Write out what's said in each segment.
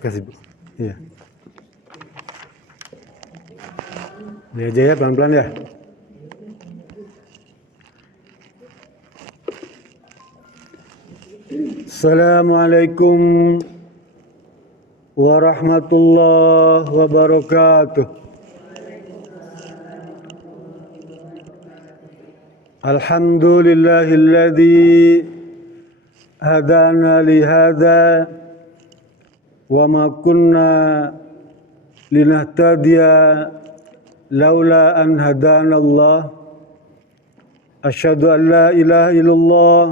Kasih, iya. Ini aja ya, pelan-pelan ya. Assalamualaikum warahmatullahi wabarakatuh. Alhamdulillahilladzi hadana lihada wa ma kunna linahtadiya laula an hadana Allah. Asyhadu an la ilaha illallah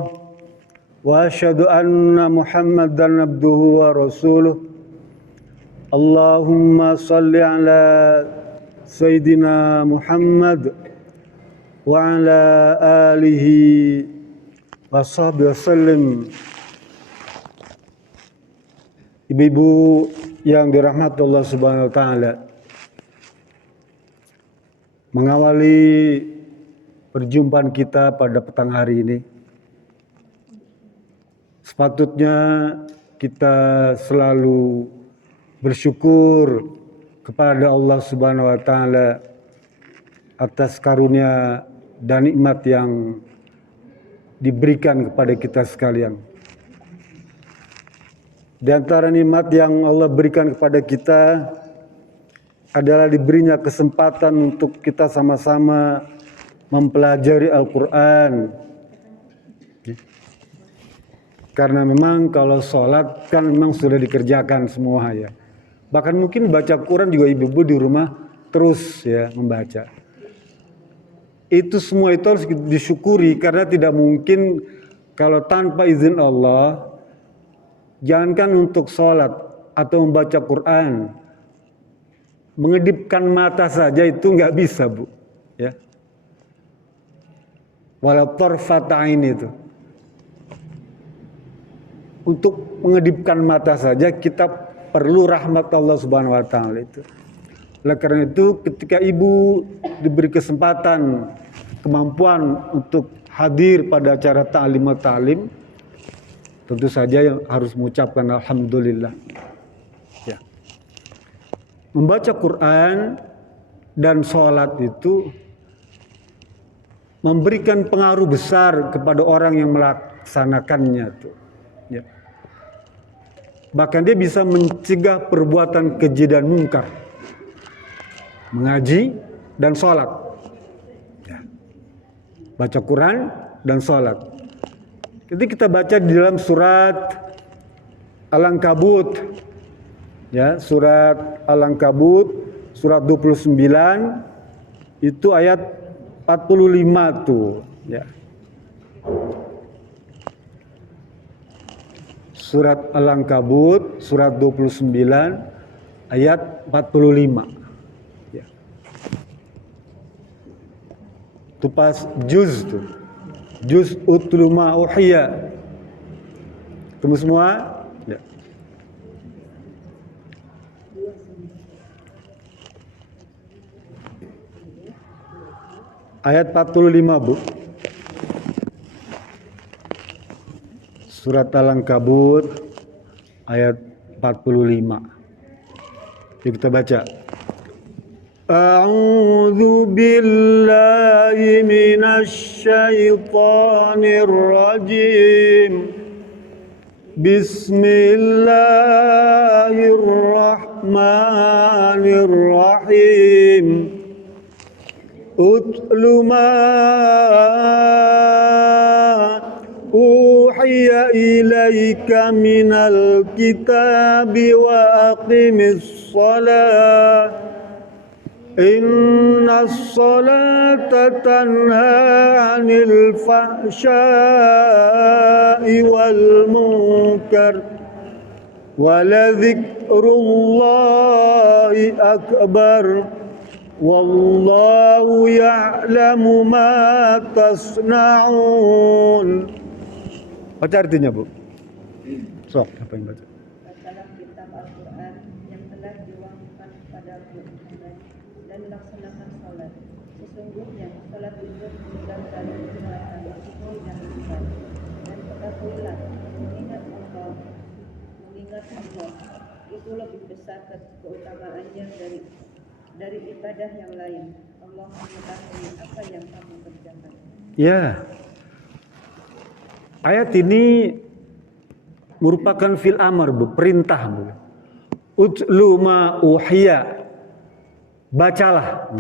wa asyhadu anna Muhammadan abduhu wa rasuluh. Allahumma salli ala Sayyidina Muhammad wa ala alihi wa sahbihi wasallim. Ibu-ibu yang dirahmati Allah Subhanahu wa taala. Mengawali perjumpaan kita pada petang hari ini, sepatutnya kita selalu bersyukur kepada Allah Subhanahu wa taala atas karunia dan nikmat yang diberikan kepada kita sekalian. Di antara nikmat yang Allah berikan kepada kita adalah diberinya kesempatan untuk kita sama-sama mempelajari Al-Quran. Karena memang kalau sholat kan memang sudah dikerjakan semua ya. Bahkan mungkin baca Quran juga ibu-ibu di rumah terus ya membaca. Itu semua itu harus disyukuri karena tidak mungkin kalau tanpa izin Allah, jangankan untuk sholat atau membaca Quran, mengedipkan mata saja itu nggak bisa bu, ya. Walau tarfat ain itu, untuk mengedipkan mata saja kita perlu rahmat Allah Subhanahu Wa Taala itu. Oleh karena itu, ketika ibu diberi kesempatan, kemampuan untuk hadir pada acara ta'lim, tentu saja yang harus mengucapkan alhamdulillah. Ya. Membaca Quran dan sholat itu memberikan pengaruh besar kepada orang yang melaksanakannya tuh. Ya. Bahkan dia bisa mencegah perbuatan keji dan mungkar. Mengaji dan sholat. Ya. Baca Quran dan sholat. Ketika kita baca di dalam surat Al-Ankabut, ya, surat Al-Ankabut, surat 29, itu ayat 45 tuh, ya. Surat Al-Ankabut, surat 29, ayat 45. Ya. Itu pas juz tuh. Juz utlu ma uhiya. Ketemu semua? Ya. Ayat 45 bu. Surat Al-Ankabut ayat 45. Yuk kita baca. A'udzu billahi minasy syaithanir rajim. Bismillahirrahmanirrahim. Utlu ma uhiya ilaika minal kitabi wa aqimis shalah. Inna as-salata tanha 'anil fahsya'i wal munkar wa la dzikrullahi akbar wallahu ya'lamu ma tasna'un. Baca artinya bu. Sok, apa yang baca? Bacalah kitab Al-Quran yang telah diwahyukan kepadamu dan laksanakan salat. Sesungguhnya salat itu bukan dari kejahatan itu dan lisan. Dan ketahuilah mengingat Allah itu lebih besar keutamaannya dari ibadah yang lain. Allah mengetahui apa yang kamu kerjakan. Ya. Ayat ini merupakan fil amr bu, perintah bu. Utlu ma uhiya. Bacalah.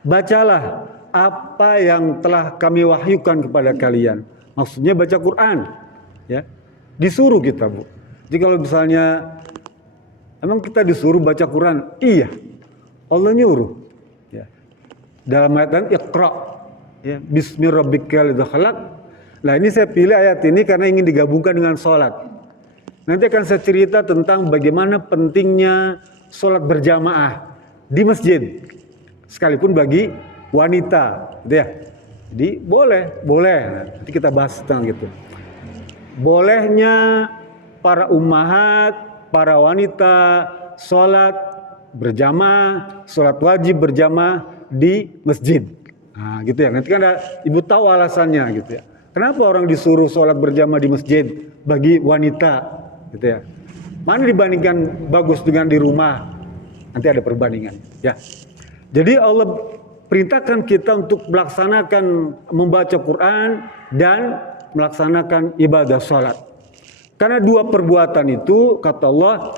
Bacalah apa yang telah kami wahyukan kepada kalian. Maksudnya baca Quran, ya. Disuruh kita, bu. Jadi kalau misalnya emang kita disuruh baca Quran, iya. Allah nyuruh. Ya. Dalam ayat Iqra, ya, Bismi rabbikal ladzi khalaq. Nah, ini saya pilih ayat ini karena ingin digabungkan dengan sholat. Nanti akan saya cerita tentang bagaimana pentingnya sholat berjamaah di masjid, sekalipun bagi wanita, gitu ya. Jadi boleh. Nanti kita bahas tentang gitu. Bolehnya para ummahat, para wanita sholat berjamaah, sholat wajib berjamaah di masjid. Nah, gitu ya. Nanti kan ibu tahu alasannya gitu ya. Kenapa orang disuruh sholat berjamaah di masjid bagi wanita, gitu ya? Mana dibandingkan bagus dengan di rumah? Nanti ada perbandingan, ya. Jadi Allah perintahkan kita untuk melaksanakan membaca Quran dan melaksanakan ibadah sholat. Karena dua perbuatan itu, kata Allah,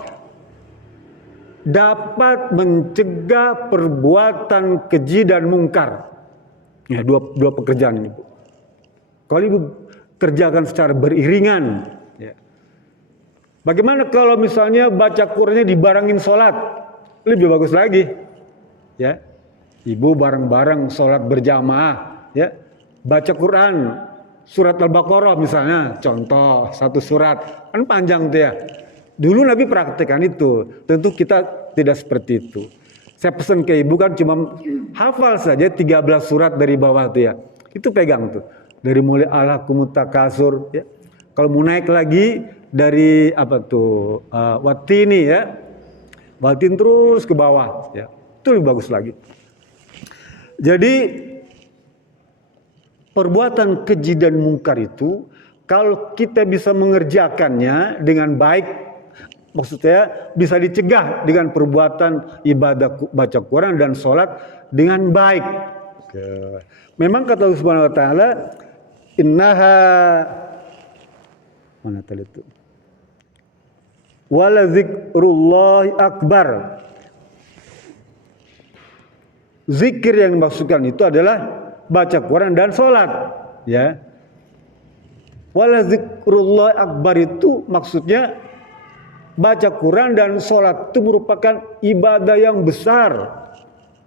dapat mencegah perbuatan keji dan mungkar. Ya, dua pekerjaan ini, Bu. Kalau ibu kerjakan secara beriringan, ya. Bagaimana kalau misalnya baca Qurannya dibarengin sholat? Lebih bagus lagi, ya. Ibu bareng-bareng sholat berjamaah, ya. Baca Quran, surat Al-Baqarah misalnya, contoh satu surat, kan panjang tuh ya. Dulu Nabi praktekkan itu, tentu kita tidak seperti itu. Saya pesan ke ibu kan cuma hafal saja 13 surat dari bawah tuh ya. Itu pegang tuh. Dari mulai Alhaakumut Takasur ya. Kalau mau naik lagi dari apa tuh Wattini ya. Watin terus ke bawah ya. Itu lebih bagus lagi. Jadi perbuatan keji dan mungkar itu kalau kita bisa mengerjakannya dengan baik, maksudnya bisa dicegah dengan perbuatan ibadah baca Quran dan sholat dengan baik. Memang kata Allah Subhanahu Wa Taala, innaha mana tadi itu? Wala zikrullahi akbar. Zikir yang dimaksudkan itu adalah baca Quran dan sholat, ya. Wala zikrullahi akbar itu maksudnya baca Quran dan sholat itu merupakan ibadah yang besar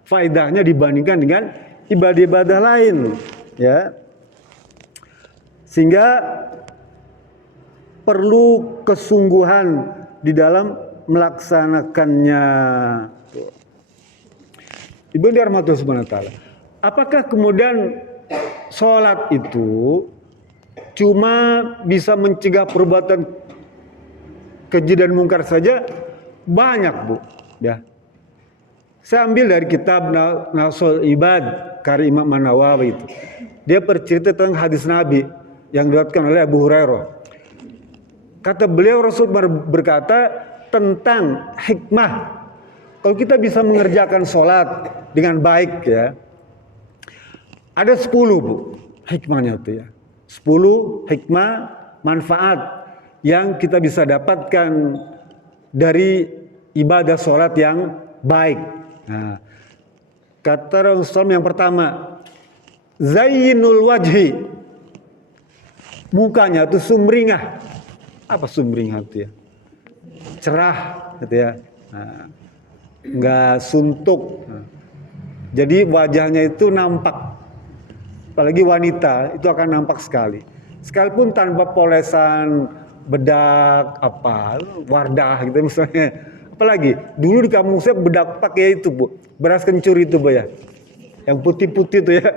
faedahnya dibandingkan dengan ibadah-ibadah lain, ya. Sehingga perlu kesungguhan di dalam melaksanakannya. Ibu dirahmati Allah Subhanahu wa taala. Apakah kemudian sholat itu cuma bisa mencegah perbuatan keji dan mungkar saja? Banyak, Bu, ya. Saya ambil dari kitab Nasul Ibad karya Imam An-Nawawi itu. Dia bercerita tentang hadis Nabi yang diriwayatkan oleh Abu Hurairah. Kata beliau, Rasul berkata tentang hikmah. Kalau kita bisa mengerjakan sholat dengan baik ya. Ada 10, Bu, hikmahnya itu ya. 10 hikmah manfaat yang kita bisa dapatkan dari ibadah sholat yang baik. Nah, kata Rasulullah yang pertama, zayyinul wajhi. Mukanya itu sumringah. Apa sumringah itu ya? Cerah gitu ya. Nah, enggak suntuk. Nah, jadi wajahnya itu nampak. Apalagi wanita itu akan nampak sekali. Sekalipun tanpa polesan bedak apa, wardah gitu misalnya. Apalagi dulu di kampung saya bedak pakai itu, Bu. Beras kencur itu, Bu ya. Yang putih-putih tuh ya.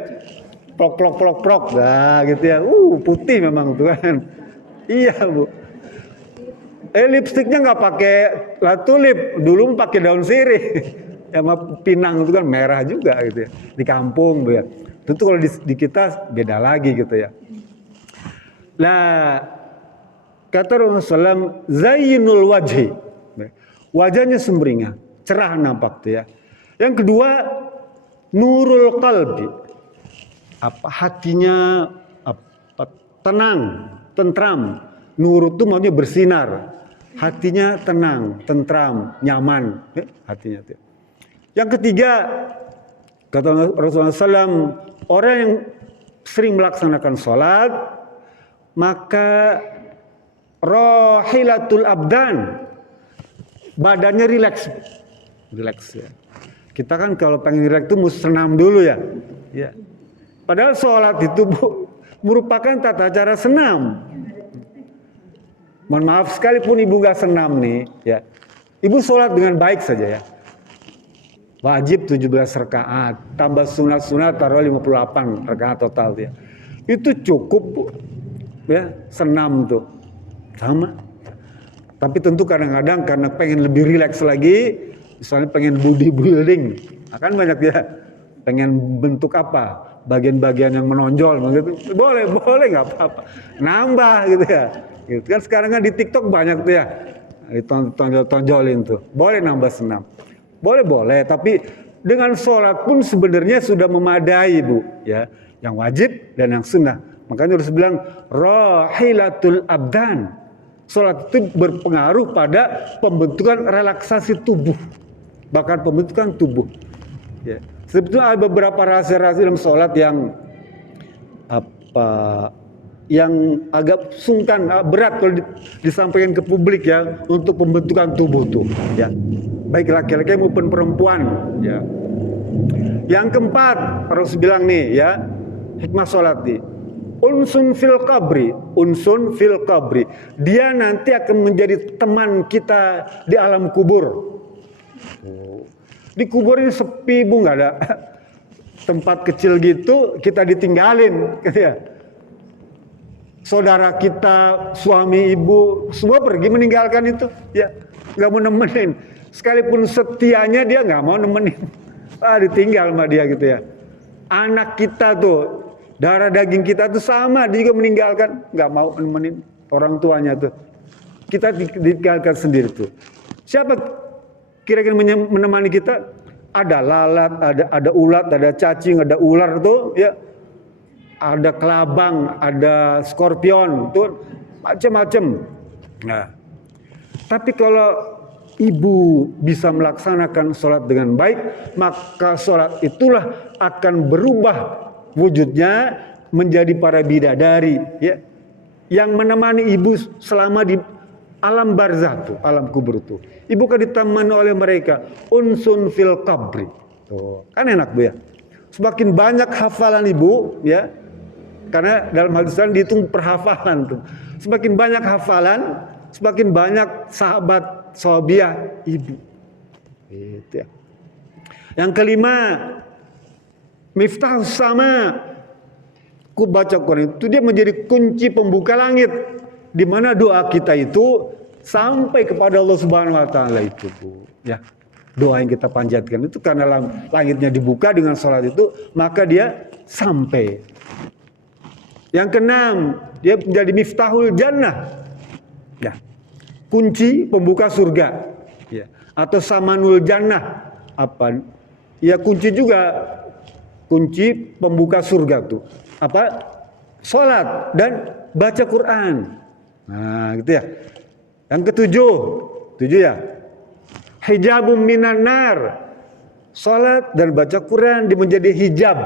Plok. Nah, gitu ya. Putih memang tuh kan. Iya, Bu. Lipstiknya nggak pakai tulip, dulu pakai daun sirih. Sama pinang itu kan merah juga gitu ya. Di kampung, Bu ya. Tentu kalau di kita beda lagi gitu ya. Nah, kata Rasulullah SAW, zayyinul wajhi. Wajahnya sumringah, cerah nampak tuh ya. Yang kedua, nurul qalbi. Hatinya tenang, tentram. Nur itu maksudnya bersinar. Hatinya tenang, tentram, nyaman. Hatinya tuh. Yang ketiga, kata Rasulullah SAW, orang yang sering melaksanakan sholat, maka rahilatul abdan, badannya rileks ya. Kita kan kalau pengen rileks itu mesti senam dulu ya. Ya. Padahal sholat itu, Bu, merupakan tata cara senam. Mohon maaf, sekalipun ibu gak senam nih, ya, ibu sholat dengan baik saja ya. Wajib 17 rakaat, tambah sunat-sunat taruh 58 rakaat total ya. Itu cukup, Bu. Ya, senam tuh. Sama. Tapi tentu kadang-kadang karena pengen lebih rileks lagi, misalnya pengen body building, akan banyak ya, pengen bentuk apa, bagian-bagian yang menonjol, gitu. Boleh nggak apa-apa, nambah gitu ya. Gitu kan sekarang kan di TikTok banyak tuh ya, ditonjol-tonjolin tuh, boleh nambah senam, boleh, tapi dengan sholat pun sebenarnya sudah memadai bu, ya, yang wajib dan yang sunnah. Makanya harus bilang rahilatul abdan. Sholat itu berpengaruh pada pembentukan relaksasi tubuh, bahkan pembentukan tubuh. Ya. Sebetulnya ada beberapa rahasia-rahasia dalam sholat yang agak sungkan, berat kalau disampaikan ke publik ya, untuk pembentukan tubuh tuh. Ya. Baik laki-laki maupun perempuan. Ya. Yang keempat harus bilang nih ya, hikmah sholat nih. Unsun fil qabri, dia nanti akan menjadi teman kita di alam kubur. Di kubur ini sepi bu, nggak ada tempat kecil gitu, kita ditinggalin, ya. Saudara kita, suami, ibu, semua pergi meninggalkan itu, ya, nggak mau nemenin. Sekalipun setianya dia nggak mau nemenin, ditinggal sama dia gitu ya. Anak kita tuh, darah daging kita tuh sama, dia juga meninggalkan, nggak mau nemenin orang tuanya tuh. Kita ditinggalkan sendiri tuh. Siapa kira-kira menemani kita? Ada lalat, ada ulat, ada cacing, ada ular tuh, ya. Ada kelabang, ada skorpion, tuh macam-macam. Nah, tapi kalau ibu bisa melaksanakan sholat dengan baik, maka sholat itulah akan berubah wujudnya menjadi para bidadari, ya, yang menemani ibu selama di alam barzah tuh, alam kubur tuh. Ibu kan ditemani oleh mereka, unsun fil qabri. Tuh, kan enak bu ya. Semakin banyak hafalan ibu, ya, karena dalam hadis dihitung perhafalan tuh. Semakin banyak hafalan, semakin banyak sahabat sahabiah ibu. Gitu ya. Yang kelima, miftah sama, ku baca Quran itu dia menjadi kunci pembuka langit, di mana doa kita itu sampai kepada Allah Subhanahu Wa Taala itu, bu. Ya, doa yang kita panjatkan itu karena langitnya dibuka dengan sholat itu, maka dia sampai. Yang keenam, dia menjadi miftahul jannah, ya, kunci pembuka surga, ya, atau samanul jannah, apa? Ya kunci juga. Kunci pembuka surga tuh apa? Sholat dan baca Quran. Nah, gitu ya. Yang tujuh ya. Hijabum minan nar. Sholat dan baca Quran menjadi hijab,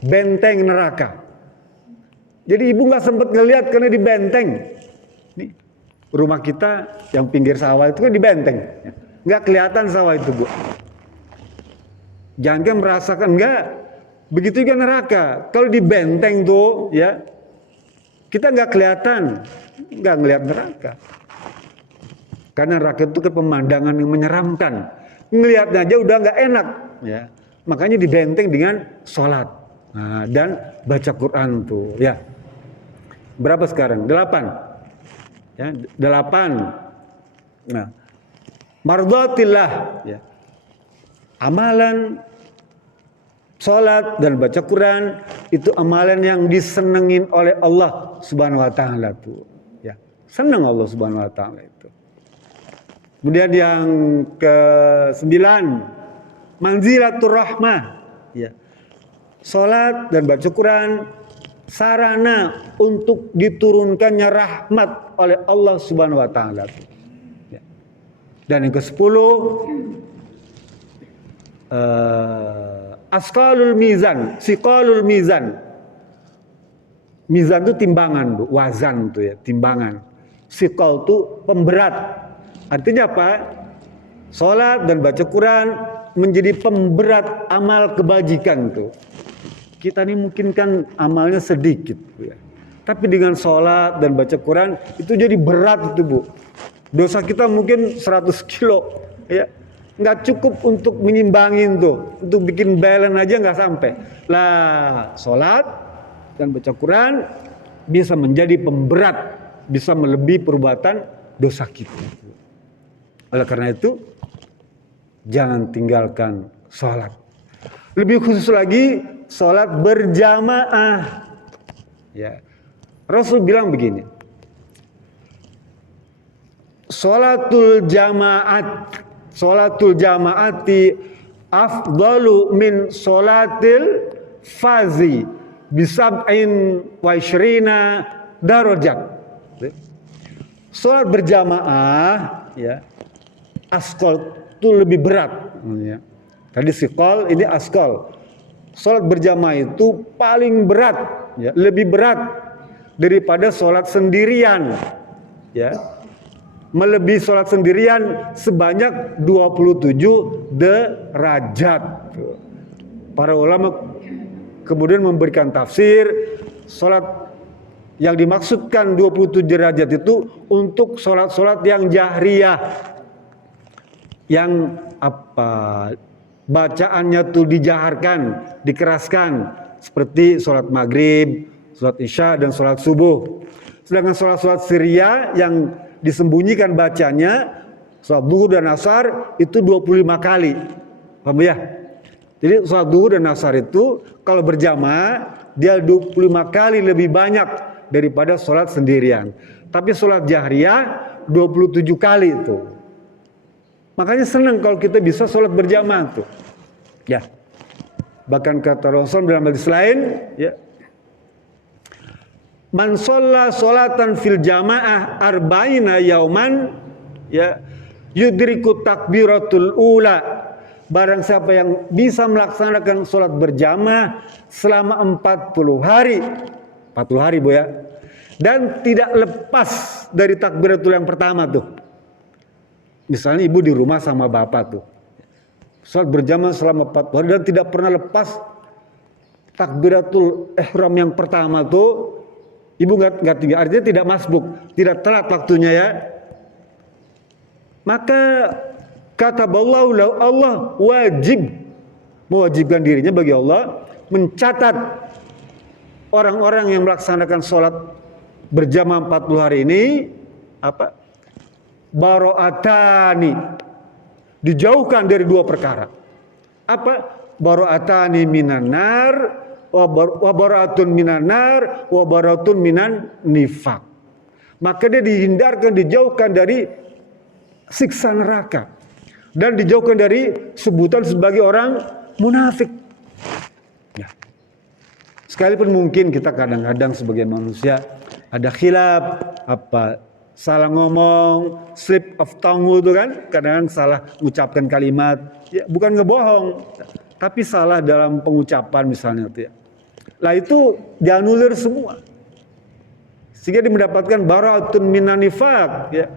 benteng neraka. Jadi ibu nggak sempat ngelihat karena di benteng. Nih, rumah kita yang pinggir sawah itu kan di benteng. Nggak kelihatan sawah itu bu. Jangan kan merasakan enggak. Begitu juga neraka. Kalau di benteng tuh, ya, kita nggak kelihatan, nggak ngelihat neraka. Karena neraka itu ke pemandangan yang menyeramkan. Ngelihatnya aja udah nggak enak, ya. Makanya di benteng dengan sholat, nah, dan baca Quran tuh, ya. Berapa sekarang? 8. Ya, 8. Nah, mardatillah, ya. Amalan sholat dan baca Quran itu amalan yang disenengin oleh Allah Subhanahu Wa Taala tuh, ya, senang Allah Subhanahu Wa Taala itu. Kemudian yang ke-9, manzilatur rahmah, ya, sholat dan baca Quran sarana untuk diturunkannya rahmat oleh Allah Subhanahu Wa Taala, ya. Dan yang ke-10, asqalul mizan, siqalul mizan. Mizan itu timbangan, bu. Wazan itu ya, timbangan. Siqal itu pemberat. Artinya apa? Salat dan baca Quran menjadi pemberat amal kebajikan tuh. Kita ini mungkin kan amalnya sedikit, bu, ya. Tapi dengan salat dan baca Quran itu jadi berat itu, bu. Dosa kita mungkin 100 kilo, ya. Nggak cukup untuk menyimbangin tuh, untuk bikin balance aja nggak sampai. Lah, sholat dan baca Quran bisa menjadi pemberat, bisa melebihi perbuatan dosa kita. Oleh karena itu, jangan tinggalkan sholat. Lebih khusus lagi, sholat berjamaah. Ya. Rasul bilang begini, sholatul jamaati afdalu min sholatil fazi bisab'in wa ishrina darajat. Sholat berjamaah, ya, asqal itu lebih berat. Ya. Tadi siqal, ini asqal. Sholat berjamaah itu paling berat, ya, lebih berat daripada sholat sendirian. Ya. Melebihi sholat sendirian sebanyak 27 derajat. Para ulama kemudian memberikan tafsir, sholat yang dimaksudkan 27 derajat itu untuk sholat-sholat yang jahriyah, yang bacaannya tuh dijaharkan, dikeraskan, seperti sholat maghrib, sholat isya, dan sholat subuh. Sedangkan sholat-sholat sirriyah yang disembunyikan bacanya, sholat zuhur dan asar itu 25 kali. Paham ya? Jadi sholat zuhur dan asar itu kalau berjamaah dia 25 kali lebih banyak daripada sholat sendirian. Tapi sholat jahriyah 27 kali itu. Makanya senang kalau kita bisa sholat berjamaah tuh. Ya. Bahkan kata Rasul dalam hadis lain, ya, man sholla sholatan fil jamaah arba'ina yauman, ya, yudriku takbiratul ula. Barang siapa yang bisa melaksanakan sholat berjamaah selama 40 hari, 40 hari Bu ya, dan tidak lepas dari takbiratul yang pertama tuh. Misalnya ibu di rumah sama bapak tuh, sholat berjamaah selama 40 hari dan tidak pernah lepas takbiratul ihram yang pertama tuh. Ibu nggak tinggal, artinya tidak masbuk, tidak telat waktunya ya. Maka kata Allah wajib mewajibkan dirinya bagi Allah mencatat orang-orang yang melaksanakan sholat berjamaah 40 hari ini baro'atani, dijauhkan dari dua perkara. Baro'atani minan nar wa baratun minan nar wa baratun minan nifaq. Maka dia dihindarkan, dijauhkan dari siksa neraka dan dijauhkan dari sebutan sebagai orang munafik. Ya. Sekalipun mungkin kita kadang-kadang sebagai manusia ada khilaf, salah ngomong, slip of tongue itu kan, kadang-kadang salah mengucapkan kalimat, ya, bukan ngebohong, tapi salah dalam pengucapan misalnya itu ya. Lah itu dianulir semua. Sehingga dia mendapatkan baratun minan nifaq, ya.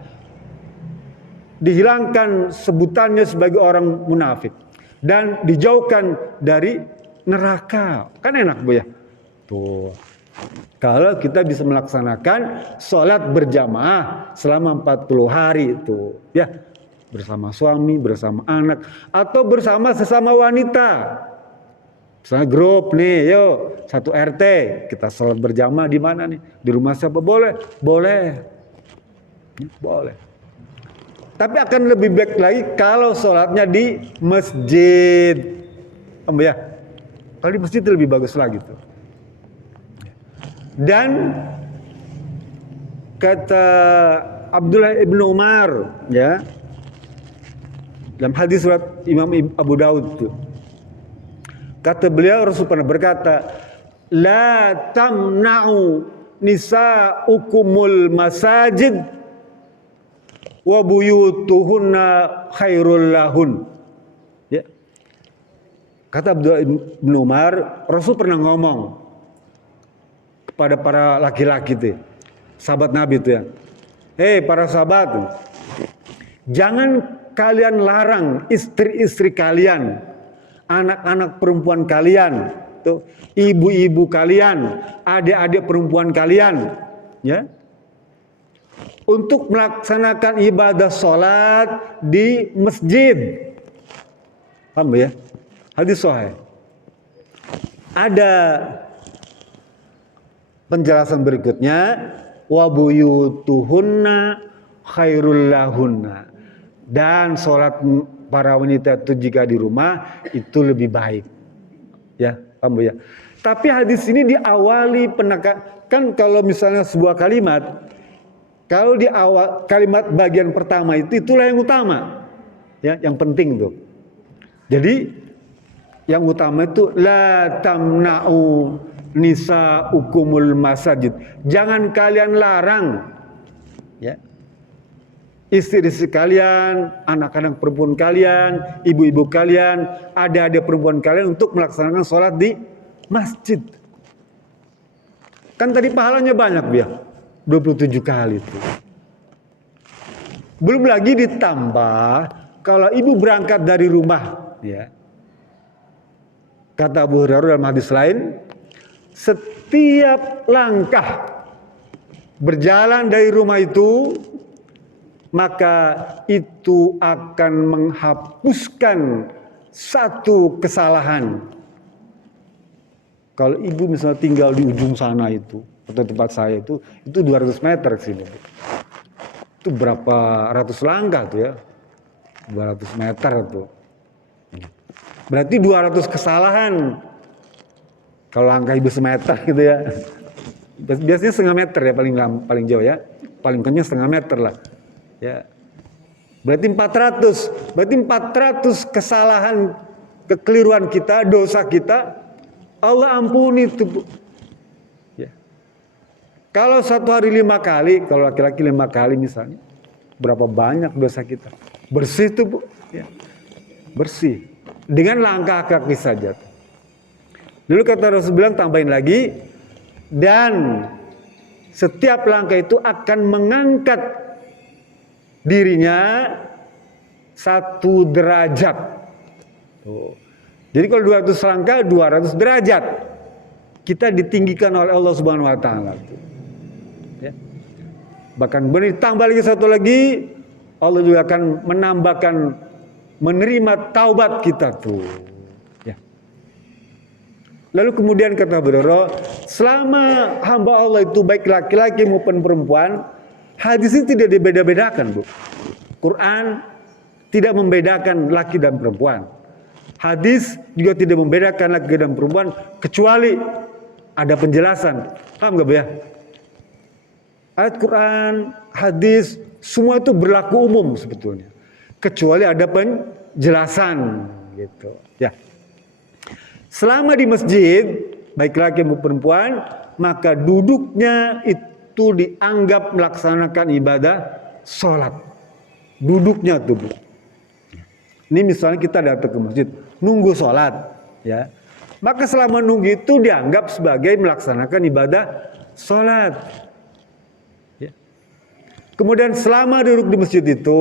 Dihilangkan sebutannya sebagai orang munafik dan dijauhkan dari neraka. Kan enak Bu ya? Tuh. Kalau kita bisa melaksanakan sholat berjamaah selama 40 hari itu, ya, bersama suami, bersama anak, atau bersama sesama wanita. Misalnya grup nih, yuk satu RT kita sholat berjamaah di mana nih? Di rumah siapa? Boleh, boleh, boleh. Tapi akan lebih baik lagi kalau sholatnya di masjid, ya. Kalau di masjid lebih bagus lagi tuh. Dan kata Abdullah ibn Umar, ya, dalam hadis surat Imam Abu Daud tuh, kata beliau, Rasul pernah berkata, la tamna'u nisa'ukumul masajid wa buyutuhunna khairul lahun. Ya. Kata Abdullah bin Umar, Rasul pernah ngomong kepada para laki-laki itu, sahabat Nabi itu ya, hei para sahabat, jangan kalian larang istri-istri kalian, anak-anak perempuan kalian, tuh, ibu-ibu kalian, adik-adik perempuan kalian, ya, untuk melaksanakan ibadah sholat di masjid. Paham ya? Hadis sahih. Ada penjelasan berikutnya, wa buyutuhunna khairul lahunna. Dan sholat para wanita itu jika di rumah itu lebih baik. Ya, paham Bu ya? Tapi hadis ini diawali kan kalau misalnya sebuah kalimat, kalau di awal kalimat bagian pertama itulah yang utama. Ya, yang penting tuh. Jadi yang utama itu la tamna'u nisa'ukumul masajid. Jangan kalian larang ya istri-istri kalian, anak-anak perempuan kalian, ibu-ibu kalian, adik-adik perempuan kalian untuk melaksanakan sholat di masjid. Kan tadi pahalanya banyak ya, 27 kali itu. Belum lagi ditambah kalau ibu berangkat dari rumah, ya. Kata Abu Hurairah dalam hadis lain, setiap langkah berjalan dari rumah itu, maka itu akan menghapuskan satu kesalahan. Kalau ibu misalnya tinggal di ujung sana itu, atau tempat saya itu 200 meter ke sini. Itu berapa ratus langkah tuh ya? 200 meter tuh. Berarti 200 kesalahan. Kalau langkah ibu semeter gitu ya. Biasanya setengah meter ya paling jauh ya. Paling kenyang setengah meter lah. Ya. Berarti 400 kesalahan, kekeliruan kita, dosa kita, Allah ampuni itu, Bu. Ya. Kalau satu hari 5 kali, kalau laki-laki 5 kali misalnya, berapa banyak dosa kita? Bersih tuh, Bu. Ya. Bersih. Dengan langkah kaki saja. Dulu kata Rasul bilang, tambahin lagi, dan setiap langkah itu akan mengangkat dirinya 1 derajat. Tuh. Jadi kalau 200 langkah 200 derajat kita ditinggikan oleh Allah Subhanahu wa taala. Ya. Bahkan ditambah lagi satu lagi, Allah juga akan menambahkan menerima taubat kita tuh. Ya. Lalu kemudian kata Bro, selama hamba Allah itu baik laki-laki maupun perempuan, hadis ini tidak dibeda-bedakan, Bu. Quran tidak membedakan laki dan perempuan. Hadis juga tidak membedakan laki dan perempuan kecuali ada penjelasan. Paham gak, Bu ya? Ayat Quran, hadis, semua itu berlaku umum sebetulnya. Kecuali ada penjelasan gitu. Ya. Selama di masjid, baik laki maupun perempuan, maka duduknya itu dianggap melaksanakan ibadah sholat. Duduknya tuh, Bu. Ini misalnya kita datang ke masjid, nunggu sholat, ya. Maka selama nunggu itu dianggap sebagai melaksanakan ibadah sholat. Ya. Kemudian selama duduk di masjid itu,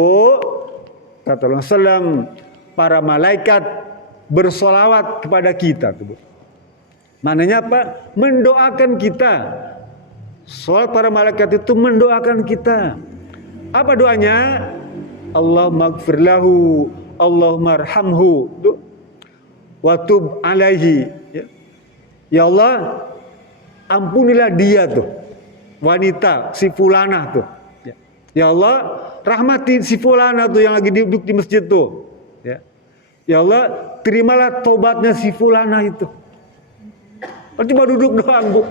kata Rasulullah SAW, para malaikat bersolawat kepada kita, tuh, Bu. Maknanya apa? Mendoakan kita. Sholat para malaikat itu mendoakan kita. Apa doanya? Allahumma gfir lahu, Allahumma arhamhu, wa tub alaihi. Ya Allah, ampunilah dia tuh, wanita si fulanah tuh. Ya Allah, rahmati si fulanah tuh yang lagi duduk di masjid tuh. Ya Allah, terimalah tobatnya si fulanah itu. Cuma duduk doang, Bu.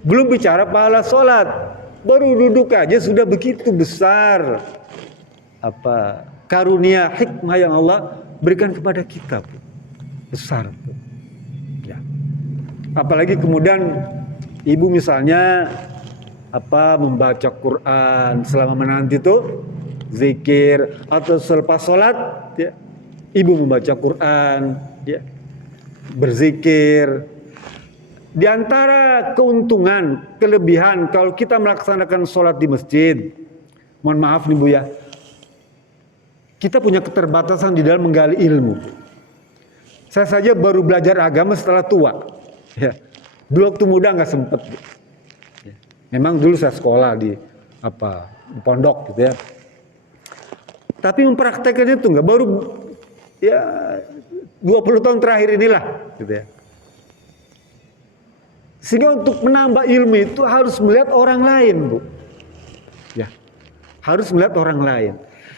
Belum bicara pahala sholat, baru duduk aja sudah begitu besar apa karunia hikmah yang Allah berikan kepada kita, Bu. Besar, Bu. Ya. Apalagi kemudian ibu misalnya membaca Quran selama menanti itu zikir, atau selepas sholat ya, ibu membaca Quran ya, berzikir. Di antara keuntungan, kelebihan kalau kita melaksanakan sholat di masjid, mohon maaf nih, Bu ya, kita punya keterbatasan di dalam menggali ilmu. Saya saja baru belajar agama setelah tua. Ya. Dulu waktu muda nggak sempet. Ya. Memang dulu saya sekolah di pondok gitu ya. Tapi mempraktekannya itu nggak, baru ya 20 tahun terakhir inilah gitu ya. Sehingga untuk menambah ilmu itu harus melihat orang lain, Bu. Ya. harus melihat orang lain.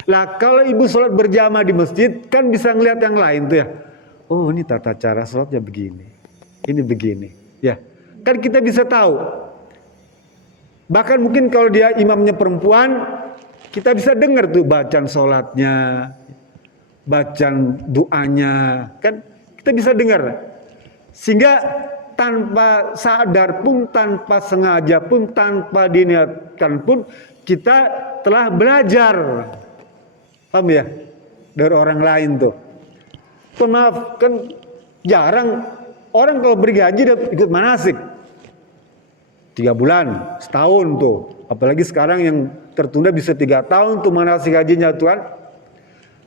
Lah kalau ibu sholat berjamaah di masjid kan bisa ngelihat yang lain tuh ya. Oh ini tata cara sholatnya begini, ini begini, ya. Kan kita bisa tahu. Bahkan mungkin kalau dia imamnya perempuan, kita bisa dengar tuh bacaan sholatnya, bacaan doanya, kan kita bisa dengar. Sehingga tanpa sadar pun, tanpa sengaja pun, tanpa diniatkan pun, kita telah belajar. Paham ya? Dari orang lain tuh. Maaf, kan jarang orang kalau bergaji dia ikut manasik. 3 bulan, setahun tuh. Apalagi sekarang yang tertunda bisa 3 tahun tuh manasik hajinya Tuhan.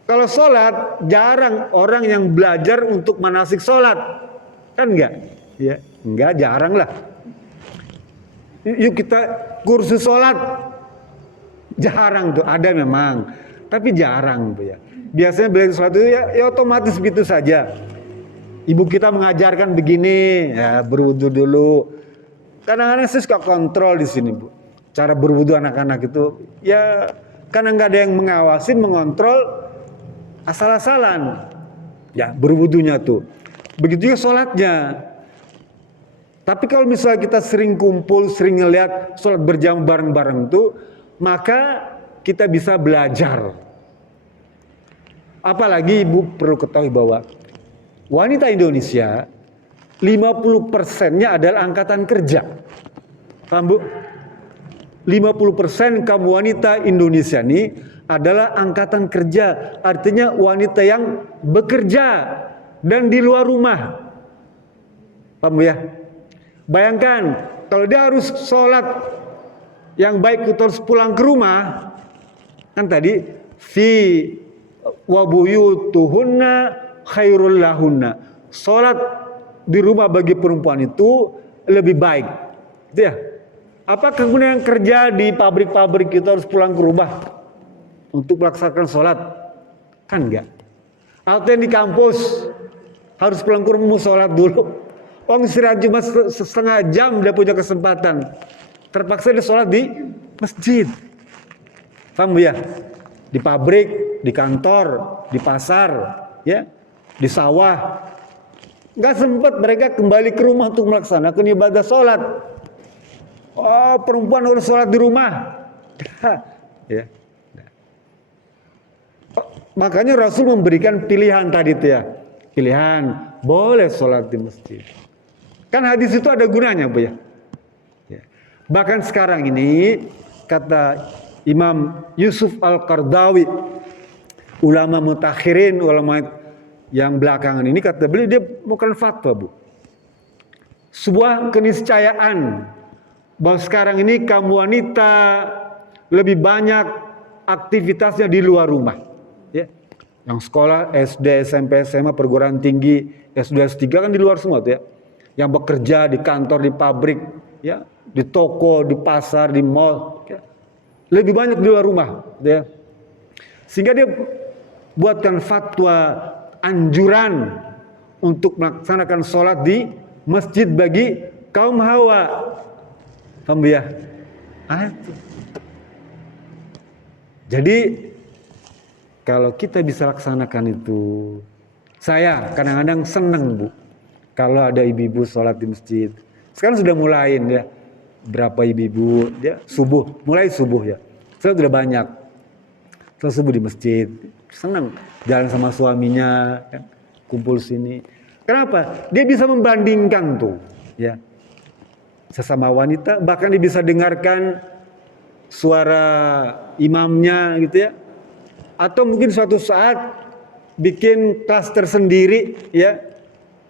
Kalau sholat, jarang orang yang belajar untuk manasik sholat. Kan enggak? Ya, enggak, jarang lah. Yuk kita kursus sholat. Jarang tuh, ada memang. Tapi jarang tuh ya. Biasanya belajar sholat itu ya otomatis begitu saja. Ibu kita mengajarkan begini, ya berwudu dulu. Kadang-kadang saya suka kontrol di sini, Bu. Cara berwudu anak-anak itu, ya karena nggak ada yang mengawasin, mengontrol, asal-asalan. Ya berwudunya tuh. Begitu juga sholatnya. Tapi kalau misalnya kita sering kumpul, sering ngeliat sholat berjamaah bareng-bareng tuh, maka kita bisa belajar. Apalagi Ibu perlu ketahui bahwa wanita Indonesia 50%-nya adalah angkatan kerja. Paham Bu? 50% kaum wanita Indonesia ini adalah angkatan kerja. Artinya wanita yang bekerja dan di luar rumah. Paham ya? Bayangkan kalau dia harus sholat yang baik itu harus pulang ke rumah. Kan tadi fi wabuyutuhunna khairul lahunna. Sholat di rumah bagi perempuan itu lebih baik. Gitu ya. Apakah kemudian kerja di pabrik-pabrik kita harus pulang ke rumah untuk melaksanakan sholat? Kan enggak. Atau yang di kampus harus pulang ke rumah sholat dulu. Orang istirahat cuma setengah jam dia punya kesempatan. Terpaksa dia sholat di masjid. Paham ya? Di pabrik, di kantor, di pasar, ya, di sawah. Nggak sempat mereka kembali ke rumah untuk melaksanakan ibadah sholat. Oh, perempuan harus sholat di rumah. Ya. Makanya Rasul memberikan pilihan tadi tuh ya. Pilihan, boleh sholat di masjid. Kan hadis itu ada gunanya Bu ya. Bahkan sekarang ini, kata Imam Yusuf Al-Qardawi, ulama mutakhirin, ulama yang belakangan ini, kata beliau dia bukan fatwa Bu. Sebuah keniscayaan bahwa sekarang ini kaum wanita lebih banyak aktivitasnya di luar rumah. Ya. Yang sekolah SD, SMP, SMA, perguruan tinggi, S2, S3 kan di luar semua tuh ya. Yang bekerja di kantor, di pabrik, ya, di toko, di pasar, di mall, ya. Lebih banyak di luar rumah, ya. Sehingga dia buatkan fatwa anjuran untuk melaksanakan sholat di masjid bagi kaum hawa. Paham ya? Jadi kalau kita bisa laksanakan itu, saya kadang-kadang seneng Bu kalau ada ibu-ibu sholat di masjid. Sekarang sudah mulai ya, berapa ibu-ibu ya mulai subuh ya. Saya sudah banyak sholat subuh di masjid. Senang jalan sama suaminya, kan, kumpul sini. Kenapa? Dia bisa membandingkan tuh, ya, sesama wanita. Bahkan dia bisa dengarkan suara imamnya, gitu ya. Atau mungkin suatu saat bikin kelas tersendiri, ya,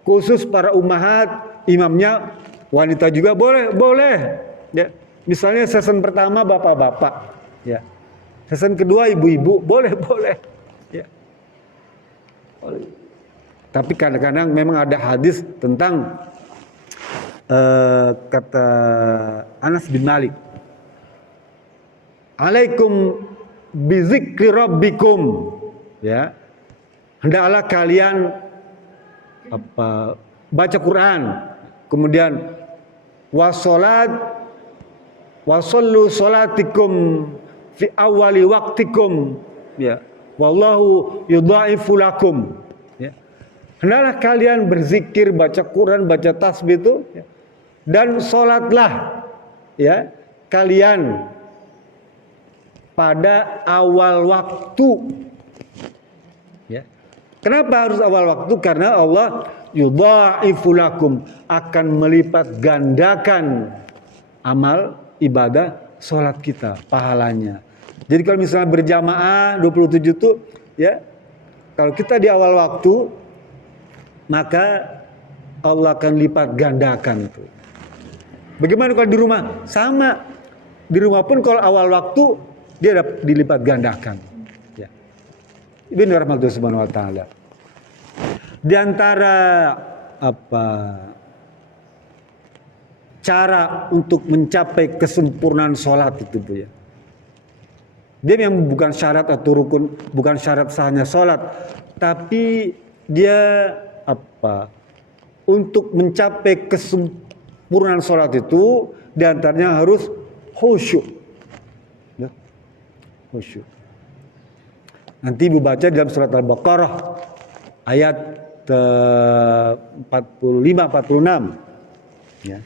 khusus para ummahat, imamnya wanita juga boleh, ya. Misalnya season pertama bapak-bapak, ya. Season kedua ibu-ibu, boleh. Ya. Tapi kadang-kadang memang ada hadis tentang kata Anas bin Malik, alaikum bizikri rabbikum, ya, hendaklah kalian baca Quran, kemudian wasollu solatikum fi awali waqtikum ya. Wallahu yudha'ifu lakum ya. Hendaklah kalian berzikir, baca Quran, baca tasbih itu ya. Dan sholatlah ya kalian pada awal waktu ya. Kenapa harus awal waktu? Karena Allah yudha'ifu lakum, akan melipat gandakan amal ibadah sholat kita, pahalanya. Jadi kalau misalnya berjamaah 27 itu ya, kalau kita di awal waktu maka Allah akan lipat gandakan itu. Bagaimana kalau di rumah? Sama. Di rumah pun kalau awal waktu dia dapat dilipat gandakan. Ya. Ini rahmatullah subhanahu wa ta'ala. Di antara cara untuk mencapai kesempurnaan sholat itu Bu ya. Dia yang bukan syarat atau rukun, bukan syarat sahnya sholat, tapi dia untuk mencapai kesempurnaan sholat itu diantaranya harus khusyuk. Ya. Khusyuk. Nanti Ibu baca dalam surat Al-Baqarah ayat 45-46 ya.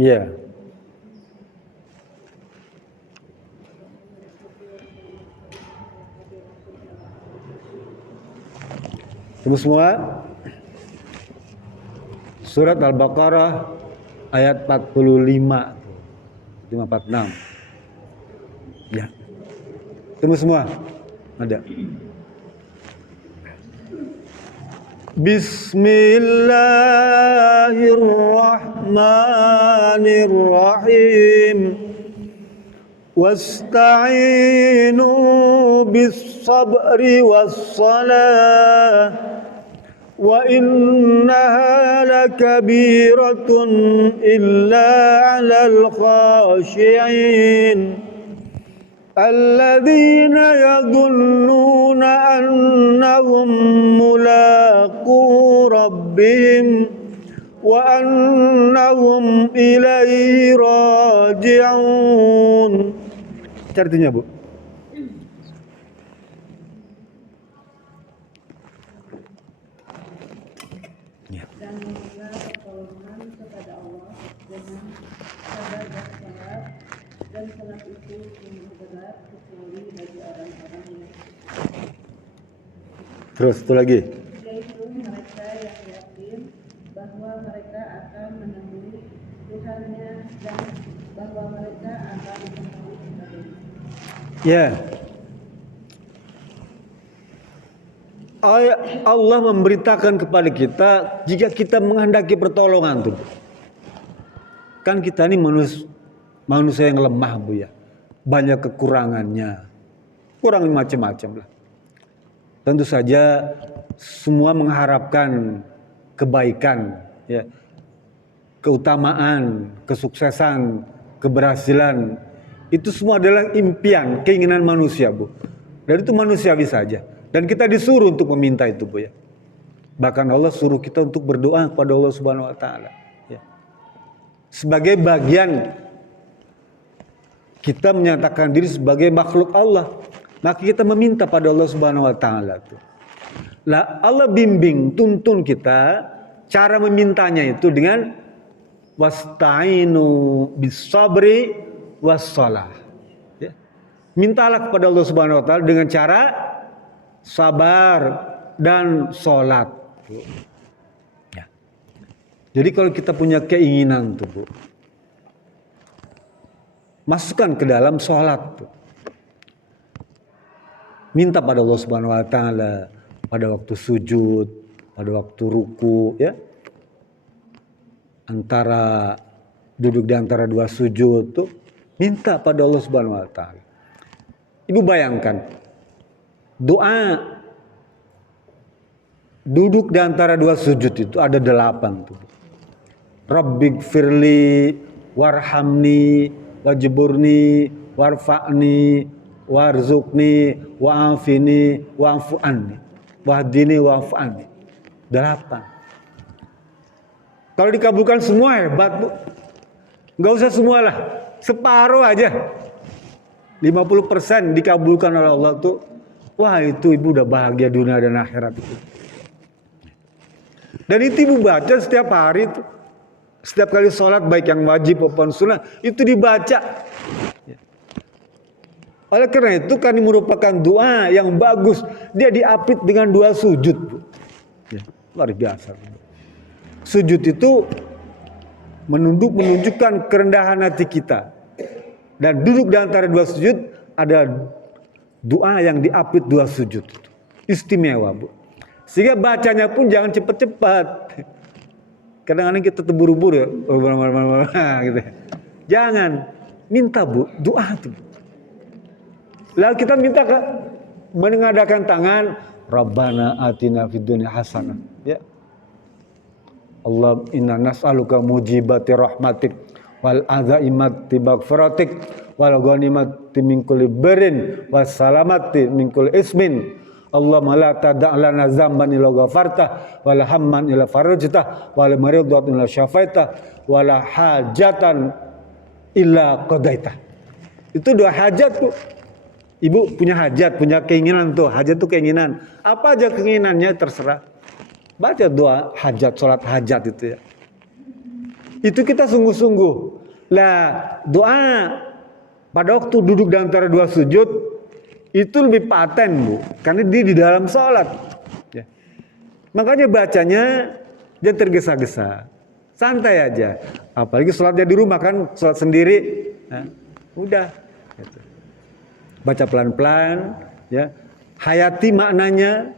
Ya. Temu semua surat Al-Baqarah ayat 45 546 ya. Temu semua ada. Bismillahirrahmanirrahim. Wasta'inu bis-sabri was-salah wa innaha lakabiratun illa 'alal khashi'in alladzina yadhunnuna annahum mulaqu rabbihim wa annahum ilaihi raji'un. Artinya Bu. Ya. Dan meminta pertolongan kepada Allah dengan sabar dan salat, dan salat itu sungguh berat kecuali bagi orang-orang yang Terus itu lagi. yaitu mereka yang yakin bahwa mereka akan menemui Tuhannya dan bahwa mereka akan kembali kepadanya. Ya. Allah memberitakan kepada kita jika kita menghendaki pertolongan tuh. Kan kita ini manusia yang lemah Bu ya. Banyak kekurangannya. Kurang macam-macam lah. Tentu saja semua mengharapkan kebaikan ya. Keutamaan, kesuksesan, keberhasilan, itu semua adalah impian, keinginan manusia Bu. Dan itu manusiawi saja. Dan kita disuruh untuk meminta itu Bu ya. Bahkan Allah suruh kita untuk berdoa kepada Allah Subhanahu wa taala ya. Sebagai bagian kita menyatakan diri sebagai makhluk Allah, maka kita meminta pada Allah Subhanahu wa taala tuh. Lah Allah bimbing, tuntun kita cara memintanya itu dengan wasta'inu bis-sabri was-salah. Ya. Mintalah kepada Allah Subhanahu wa taala dengan cara sabar dan sholat. Ya. Jadi kalau kita punya keinginan tuh Bu, masukkan ke dalam sholat tuh. Minta pada Allah Subhanahu wa taala pada waktu sujud, pada waktu ruku ya. Antara duduk di antara dua sujud tuh minta pada Allah Subhanahu wa taala. Ibu bayangkan doa duduk di antara dua sujud itu ada 8 tuh. Rabbighfirli warhamni wajburni warfa'ni, warzuqni, wa'afini, wa'afu'anni, wahdini, wa'afu'anni. 8. Kalau dikabulkan semua hebat, Bu. Nggak usah semualah, separuh aja. 50% dikabulkan oleh Allah tuh, wah itu ibu udah bahagia dunia dan akhirat itu. Dan itu ibu baca setiap hari itu. Setiap kali sholat baik yang wajib maupun sunnah itu dibaca. Oleh karena itu kan ini merupakan doa yang bagus. Dia diapit dengan 2 sujud, Bu. Ya, luar biasa. Sujud itu menunjukkan kerendahan hati kita. Dan duduk di antara 2 sujud ada doa yang diapit 2 sujud. Istimewa, Bu. Sehingga bacanya pun jangan cepat-cepat. Kadang-kadang kita terburu-buru ya, gitu. Jangan, minta Bu, doa tuh. Lalu kita minta mengadakan tangan, Rabbana atina fid dunya hasanah. Ya. Allah inna nas'aluka mujibati rahmatik wal azaimati maghfiratik wal ghanimati min kulli birrin was salamati min kulli ismin. Allahumma la tada' lana zamban illa ghafarta wala hamman illa farajta wala maridatan illa syafaita wala hajatan illa qadaita. Itu doa hajat, Bu. Ibu punya hajat, punya keinginan tuh. Hajat tuh keinginan. Apa aja keinginannya terserah. Baca doa hajat, sholat hajat itu ya. Itu kita sungguh-sungguh. Lah doa pada waktu duduk di antara 2 sujud itu lebih paten, Bu, karena dia di dalam sholat. Ya. Makanya bacanya dia tergesa-gesa, santai aja. Apalagi sholatnya di rumah kan, sholat sendiri, nah, udah. Gitu. Baca pelan-pelan, ya. Hayati maknanya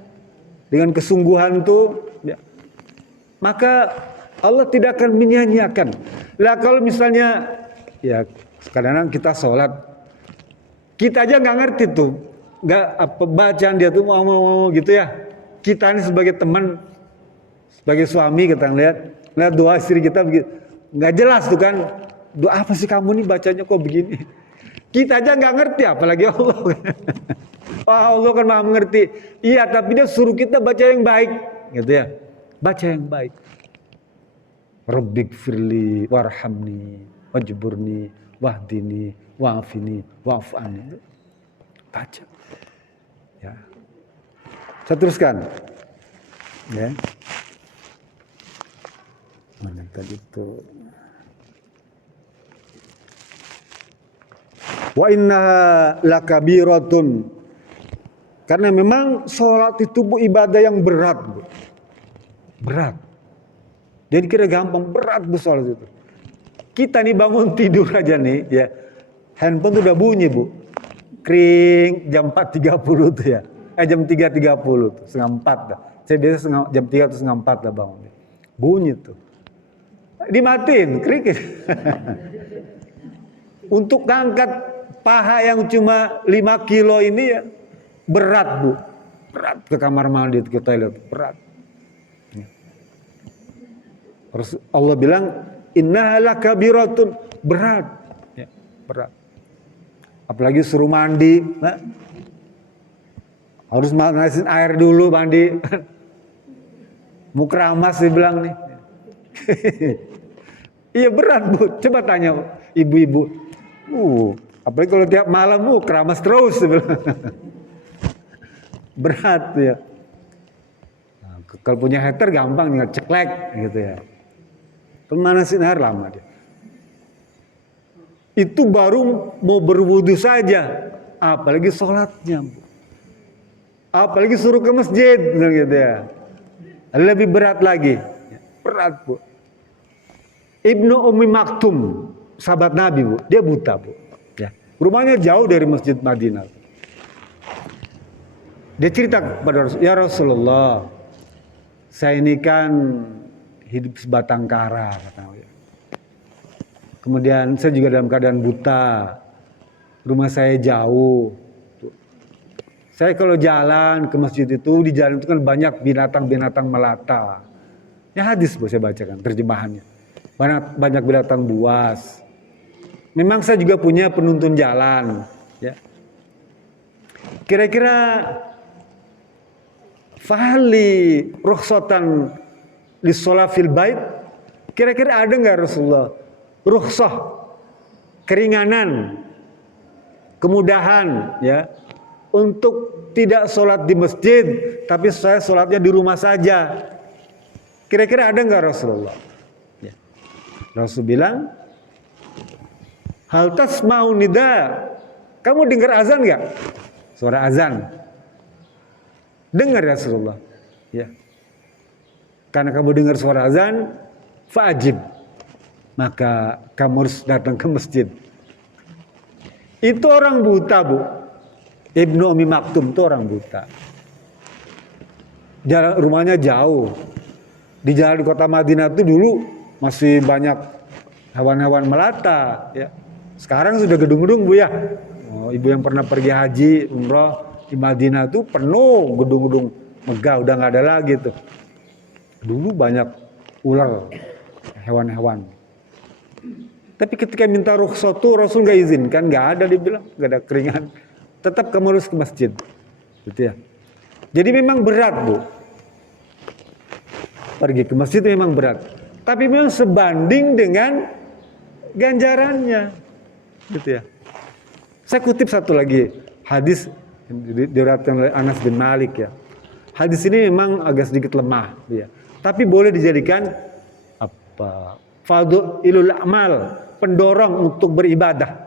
dengan kesungguhan tuh, ya. Maka Allah tidak akan menyia-nyiakan. Lah kalau misalnya, ya kadang-kadang kita sholat. Kita aja nggak ngerti tuh, nggak apa bacaan dia tuh mau gitu ya. Kita ini sebagai teman, sebagai suami kita lihat doa istri kita begitu, nggak jelas tuh kan. Doa apa sih kamu nih bacanya kok begini? Kita aja nggak ngerti, apalagi Allah. Oh, Allah kan maha mengerti. Iya, tapi dia suruh kita baca yang baik, gitu ya. Baca yang baik. Rabbik firli warhamni wajburni wahdini wa'afini wa'afani. Baca. Ya. Saya teruskan. Ya. Mana tadi itu? Wa innaha lakabiratun. Karena memang sholat itu Bu ibadah yang berat, Bu. Berat. Jadi kira gampang, berat Bu sholat itu. Kita nih bangun tidur aja nih ya. Handphone tuh udah bunyi, Bu. Kring jam 4.30 tuh ya. Jam 3.30 tuh, setengah 4 dah. Saya biasa jam 3 atau setengah 4 lah bangun. Bunyi tuh. Dimatiin, kring. Untuk ngangkat paha yang cuma 5 kilo ini ya berat, Bu. Berat ke kamar mandi, ke toilet, berat. Ya. Terus Allah bilang innaha lakabiratun, berat. Ya, berat. Apalagi suruh mandi, nah, harus manasin air dulu mandi. Mau keramas dibilang nih. Iya berat, Bu. Coba tanya ibu-ibu. Apalagi kalau tiap malam keramas terus dibilang. Berat ya. Nah, kalau punya heater gampang tinggal ceklek gitu ya. Pemanasin air lama dia. Itu baru mau berwudu saja, apalagi sholatnya, apalagi suruh ke masjid, gitu ya. Lebih berat lagi, berat, Bu. Ibnu Ummi Maktum, sahabat Nabi, Bu, dia buta, Bu. Ya. Rumahnya jauh dari Masjid Madinah. Dia cerita kepada Rasulullah, ya Rasulullah, saya ini kan hidup sebatang kara, katanya. Kemudian saya juga dalam keadaan buta, rumah saya jauh. Saya kalau jalan ke masjid itu, di jalan itu kan banyak binatang-binatang melata. Ya hadis Bu saya bacakan terjemahannya. Banyak binatang buas. memang saya juga punya penuntun jalan, ya. Kira-kira fahli rukhsatan li sholat fil bait, kira-kira ada nggak Rasulullah rukhsah, keringanan, kemudahan, ya, untuk tidak sholat di masjid, tapi saya sholatnya di rumah saja. Kira-kira ada nggak Rasulullah? Ya. Rasul bilang, hal tasma'u nida, kamu dengar azan nggak? Suara azan. Dengar Rasulullah. Ya. Karena kamu dengar suara azan, fa'ajib, maka kamu harus datang ke masjid. Itu orang buta, Bu. Ibnu Ummi Maktum itu orang buta. Jalan rumahnya jauh. Di jalan di kota Madinah itu dulu masih banyak hewan-hewan melata, ya. Sekarang sudah gedung-gedung, Bu, ya. Oh, ibu yang pernah pergi haji, umrah di Madinah itu penuh gedung-gedung megah, udah nggak ada lagi tuh. Dulu banyak ular, hewan-hewan. Tapi ketika minta rukhsah tuh Rasul nggak izinkan, nggak ada, dibilang nggak ada keringan. Tetap kamu harus ke masjid, gitu ya. Jadi memang berat, Bu. Pergi ke masjid memang berat. Tapi memang sebanding dengan ganjarannya, gitu ya. Saya kutip satu lagi hadis diriwayatkan oleh Anas bin Malik, ya. Hadis ini memang agak sedikit lemah, ya. Tapi boleh dijadikan apa? Fadhilul amal, pendorong untuk beribadah.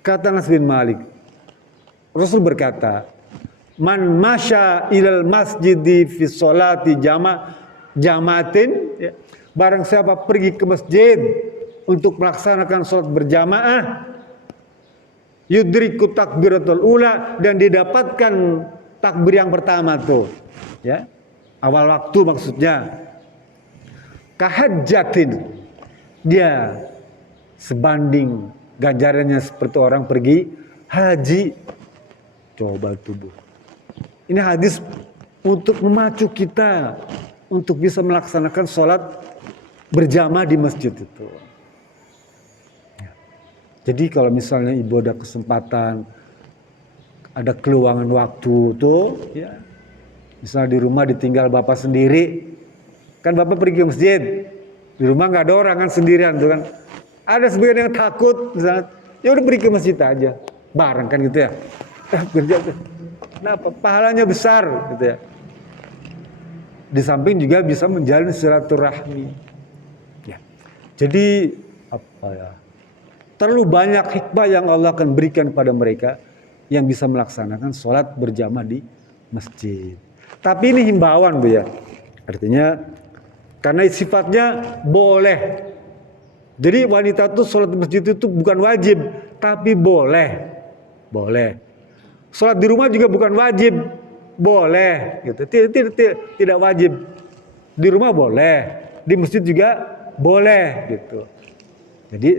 Kata Anas bin Malik, Rasul berkata, man masya ilal masjidi fi sholati jamaatin, ya, barang siapa pergi ke masjid untuk melaksanakan sholat berjamaah, yudriku takbiratul ula, dan didapatkan takbir yang pertama tuh, ya, awal waktu maksudnya, kahajjatin, dia sebanding ganjarannya seperti orang pergi haji. Coba tubuh. Ini hadis untuk memacu kita untuk bisa melaksanakan sholat berjamaah di masjid itu. Ya. Jadi kalau misalnya ibu ada kesempatan, ada keluangan waktu tuh, ya, misalnya di rumah ditinggal bapak sendiri, kan bapak pergi ke masjid, di rumah nggak ada orang, kan sendirian tuh kan. Ada sebagian yang takut, misalnya, ya udah pergi ke masjid aja, bareng kan gitu ya. Kerja tuh. Kenapa? Pahalanya besar, gitu ya. Di samping juga bisa menjalin silaturahmi. Ya. Jadi apa ya? Terlalu banyak hikmah yang Allah akan berikan kepada mereka yang bisa melaksanakan sholat berjamaah di masjid. Tapi ini himbauan, Bu, ya. Artinya karena sifatnya boleh. Jadi wanita tuh sholat di masjid itu bukan wajib, tapi boleh. Boleh. Sholat di rumah juga bukan wajib, boleh. Gitu. Tidak wajib. Di rumah boleh, di masjid juga boleh. Gitu. Jadi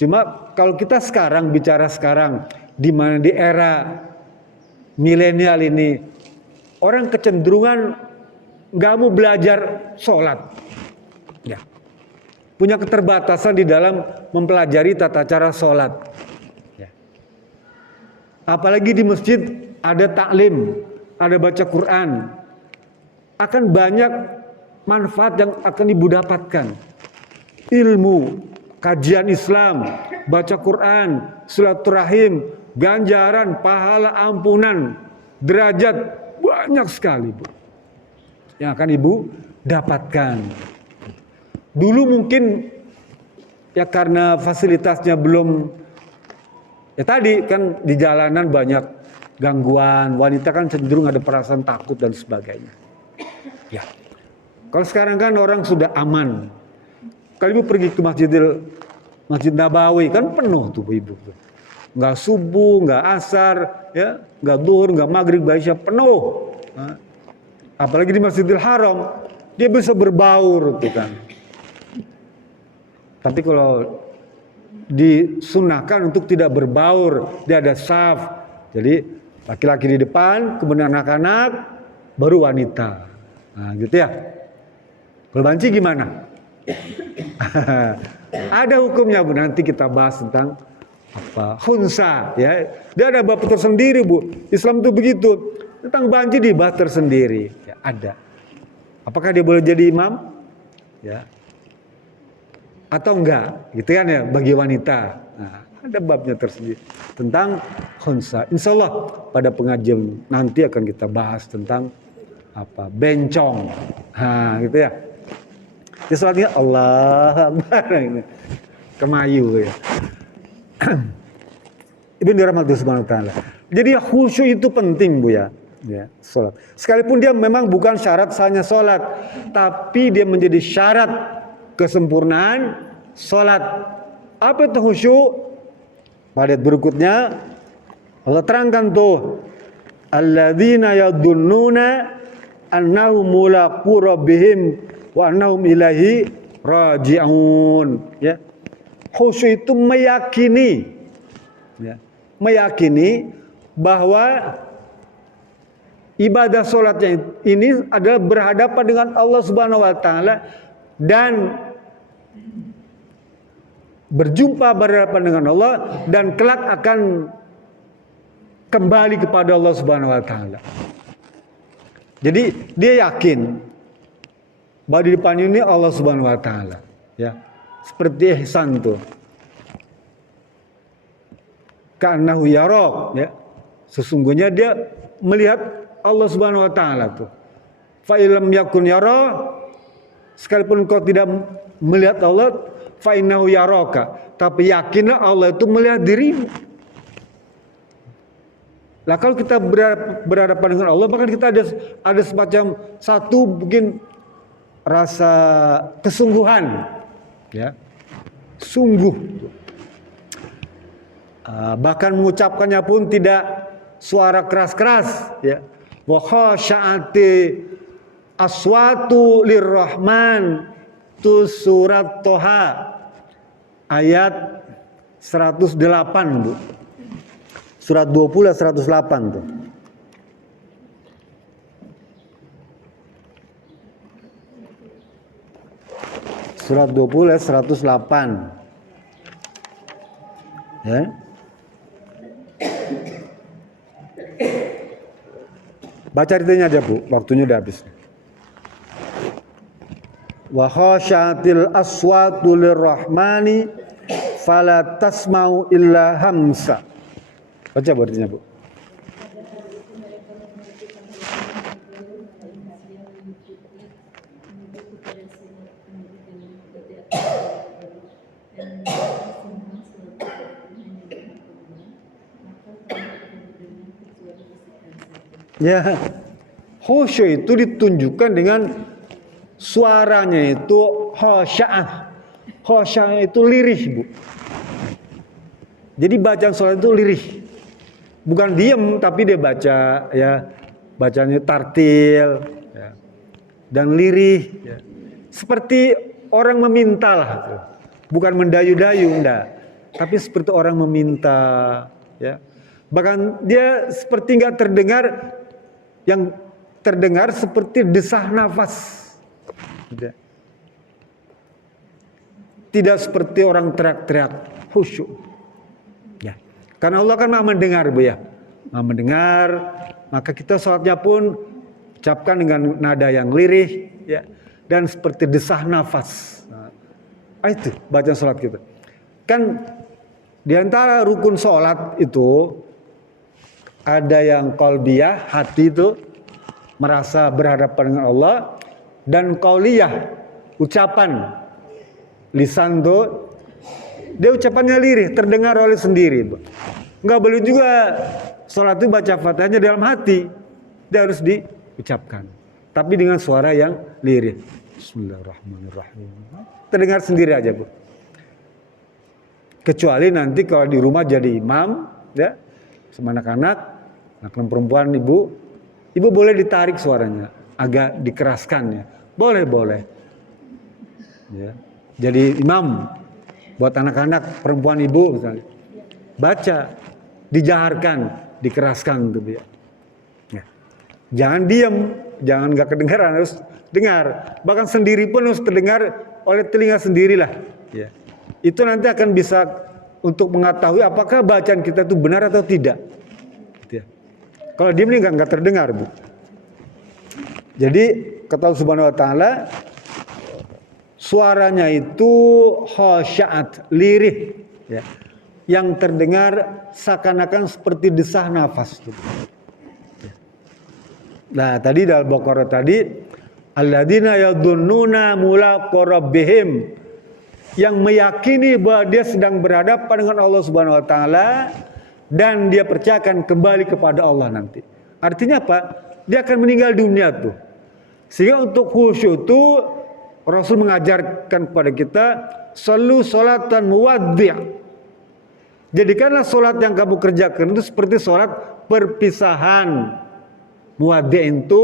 cuma kalau kita sekarang bicara sekarang, di mana di era milenial ini, orang kecenderungan nggak mau belajar sholat. Ya. Punya keterbatasan di dalam mempelajari tata cara sholat. Ya. Apalagi di masjid ada taklim, ada baca Quran. Akan banyak manfaat yang akan ibu dapatkan. Ilmu, kajian Islam, baca Quran, silaturahim, ganjaran, pahala, ampunan, derajat, banyak sekali, Bu, yang akan ibu dapatkan. Dulu mungkin ya karena fasilitasnya belum, ya tadi kan di jalanan banyak gangguan, wanita kan cenderung ada perasaan takut dan sebagainya. Ya, kalau sekarang kan orang sudah aman. Kalau ibu pergi ke Masjid Nabawi kan penuh tuh ibu, nggak subuh, nggak asar, ya, nggak duhur, nggak maghrib, nggak isya, penuh. Nah, apalagi di Masjidil Haram, dia bisa berbaur tuh kan. Tapi kalau disunahkan untuk tidak berbaur, dia ada saf. Jadi laki-laki di depan, kemudian anak-anak, baru wanita. Nah gitu ya. Kalau banci gimana? Ada hukumnya Bu, nanti kita bahas tentang apa khunsa ya. Dia ada bab tersendiri Bu. Islam itu begitu. Tentang banjir dibahas tersendiri. Ya, ada. Apakah dia boleh jadi imam? Ya. Atau enggak? Gitu kan ya bagi wanita. Nah, ada babnya tersendiri tentang khunsa. Insya Allah pada pengajian nanti akan kita bahas tentang apa bencong. Nah, gitu ya. Di salatnya Allah Akbar ini. Kemayu ya. Ibn dirahmati subhanahu wa ta'ala. Jadi khusyuk itu penting Bu ya. Ya, salat. Sekalipun dia memang bukan syarat hanya salat, tapi dia menjadi syarat kesempurnaan salat. Apa itu khusyuk? Pada ayat berikutnya Allah terangkan tuh, alladzina yadunnuna annahum mulaqu rabbihim wa annahum ilaihi raji'un. Ya. Khusyuk itu meyakini, ya, meyakini bahwa ibadah sholatnya ini adalah berhadapan dengan Allah Subhanahu wa Ta'ala dan berjumpa berhadapan dengan Allah dan kelak akan kembali kepada Allah Subhanahu wa Ta'ala. Jadi dia yakin bahwa di depan ini Allah Subhanahu wa Ta'ala, ya. Seperti ihsan tuh. Ka'annahu yaraq, ya. Sesungguhnya dia melihat Allah Subhanahu wa Ta'ala tuh. Fa illam yakun yara, sekalipun kau tidak melihat Allah, fa innahu yaraka, tapi yakinlah Allah itu melihat dirimu. Lah kalau kita berhadapan dengan Allah, maka kita ada semacam satu mungkin rasa kesungguhan, ya, sungguh. Bahkan mengucapkannya pun tidak suara keras-keras, ya. Wa khasya'ati aswatu lirrahman, tu surat Toha ayat 108 Bu. Surat 20 108 tuh. Surat 20 108. Ya. Baca artinya aja Bu, waktunya udah habis. Wa khasyatil aswatu lirrahmani fala tasma'u illa hamsa. Baca Bu artinya Bu. Ya, khusyuk itu ditunjukkan dengan suaranya itu khasya'ah. Khasya'ah itu lirih Bu. Jadi bacaan sholat itu lirih. Bukan diem tapi dia baca, ya, bacanya tartil, ya, dan lirih, ya. Seperti orang meminta lah, bukan mendayu-dayu, enggak, tapi seperti orang meminta, ya. Bahkan dia seperti nggak terdengar, yang terdengar seperti desah nafas, ya. Tidak seperti orang teriak-teriak, khusyuk. Ya. Karena Allah kan maha mendengar Bu ya. Maha mendengar, maka kita sholatnya pun ucapkan dengan nada yang lirih, ya, dan seperti desah nafas. Nah, itu bacaan sholat kita. Kan di antara rukun sholat itu ada yang qalbiyah, hati itu merasa berhadapan dengan Allah, dan qauliyah, ucapan lisan tuh dia ucapannya lirih, terdengar oleh sendiri. Nggak boleh juga sholat itu baca fatihahnya dalam hati, dia harus diucapkan, tapi dengan suara yang lirih. Bismillahirrahmanirrahim. Terdengar sendiri aja Bu. Kecuali nanti kalau di rumah jadi imam, ya, sama anak-anak, anak perempuan ibu boleh ditarik suaranya, agak dikeraskan, ya, boleh. Ya. Jadi imam buat anak-anak perempuan ibu misalnya, baca, dijaharkan, dikeraskan gitu ya. Ya. Jangan diam, jangan nggak kedengaran, harus dengar. Bahkan sendiri pun harus terdengar oleh telinga sendirilah. Ya. itu nanti akan bisa untuk mengetahui apakah bacaan kita itu benar atau tidak. Gitu ya. Kalau diam ini nggak terdengar, Bu. Jadi kata Allah Subhanahu Wa Taala, suaranya itu khasyaat, lirih, ya, yang terdengar seakan-akan seperti desah nafas. Gitu. Nah tadi dalam Baqarah tadi, alladzina yadunnuna mulaqu rabbihim, yang meyakini bahwa dia sedang berhadapan dengan Allah Subhanahu Wa Taala dan dia percaya akan kembali kepada Allah nanti. Artinya apa? Dia akan meninggal dunia tuh. Sehingga untuk khusyuk itu Rasul mengajarkan kepada kita, sallu salatan muwaddi'. Jadikanlah salat yang kamu kerjakan itu seperti salat perpisahan. Muwaddi' itu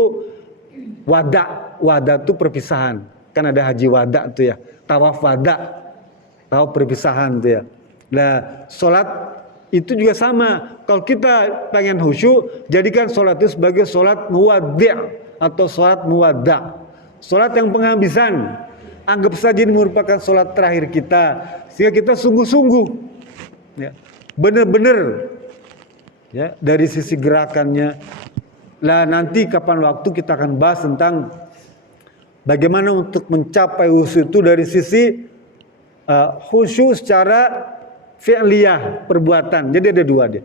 wada itu perpisahan. Kan ada haji wada tuh ya, tawaf wada, tawaf perpisahan tuh ya. Nah, salat itu juga sama. Kalau kita pengen khusyuk, jadikan salat itu sebagai salat muwaddi' atau salat muwadda'. Salat yang penghabisan. Anggap saja ini merupakan salat terakhir kita, sehingga kita sungguh-sungguh, ya, benar-benar, ya, dari sisi gerakannya. Lah nanti kapan waktu kita akan bahas tentang bagaimana untuk mencapai khusyuk itu dari sisi khusyuk secara fi'liyah, perbuatan. Jadi ada dua dia.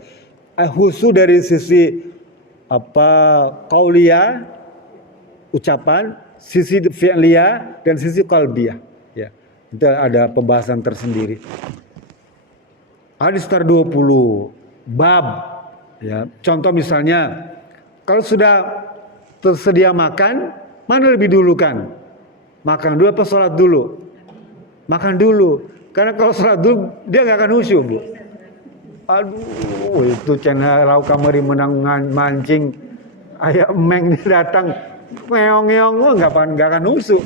Khusyuk dari sisi qauliyah, ucapan, sisi fi'liyah dan sisi qalbiyah. Ya, itu ada pembahasan tersendiri. Ada sekitar 20 bab. Ya, contoh misalnya, kalau sudah tersedia makan, mana lebih dulu kan? Makan dulu apa sholat dulu? Makan dulu. Karena kalau sholat dulu, dia nggak akan khusyuk, Bu. Aduh, itu channel Lau Kamari menang mancing. Ayam meng datang, ngeong-ngeong, nggak akan khusyuk.